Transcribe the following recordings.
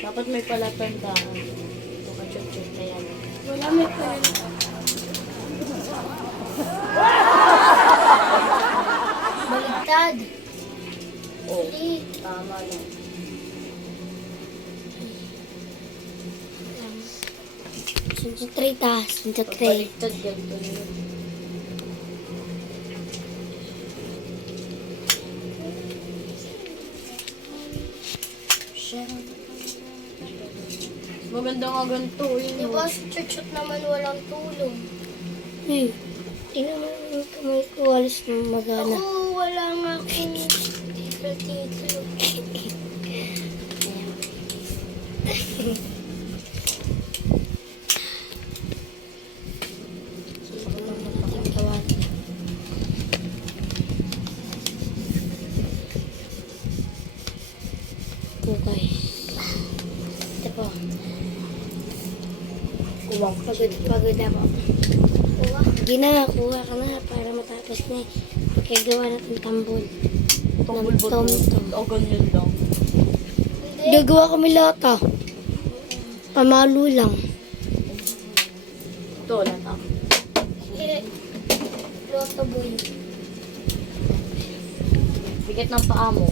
Dapat may palatandaan. Ito ka chut na yan. Wala may plan. Baligtad. Oh, tama lang. Three tas. Sunod Pag three. baliktad, ganito yun. Maganda nga ganito. Yun Di ba si Chuchut naman walang tulong? Eh, tingnan mo yung kamay ko, alis ng magana. Ako, wala nga akong kawan. Okay. Ito po. Kuwang Pagod, pagod ako. Kuha. Hindi na, kuha ka na para matapos na eh. Kaya gawa natin tambol. Tumbol Ng tom-tom. O, ganyan lang. Gagawa kami lahat ah. Pamalo lang. Ito, lata. Eh, Loto boy. Bigat ng paa mo.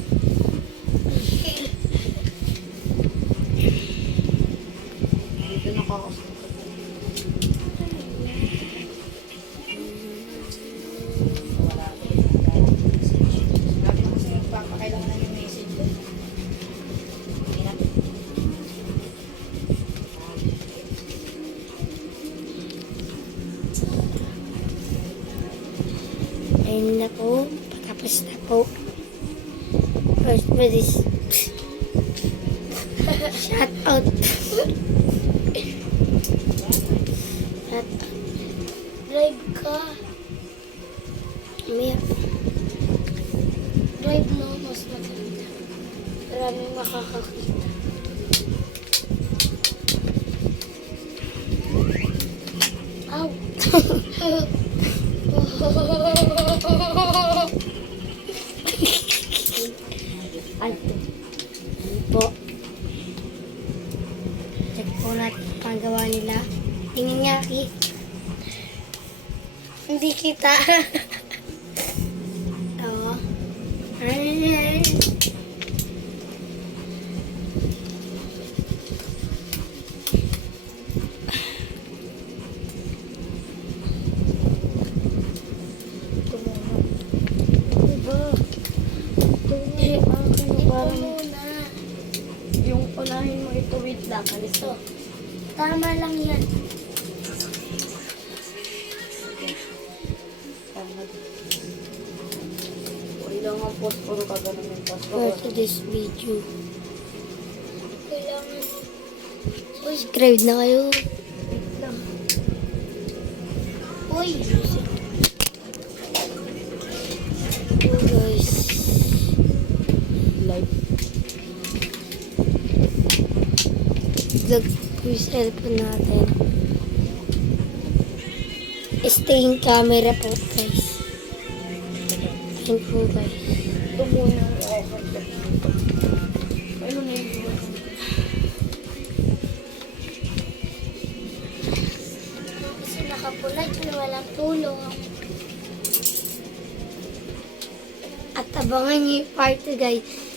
Ayun na po. Patapos na po. First one is... Shout out. Shout out. Drive ka. May... Drive mo, mas maganda. Maraming makakakita. Ow! Ay, po. Check po natin ang gawa nila. Tingin nga, Ki. Hindi kita. Oo. Ay. diba? Ito Eh, yung akin. Ito Parang muna. yung wait lang. Alis Ito. Tama lang yan. Ang post puro ka ganun yung post. For today's video. Kailangan. Subscribe na kayo. Wait lang. Uy! Oh guys. Live. Vlog po yung cellphone natin. Staying camera po guys. Ayun po guys. Ito muna. Ano na yung Kasi nakapula dyan walang tulong. At abangan niyo yung part 2 guys.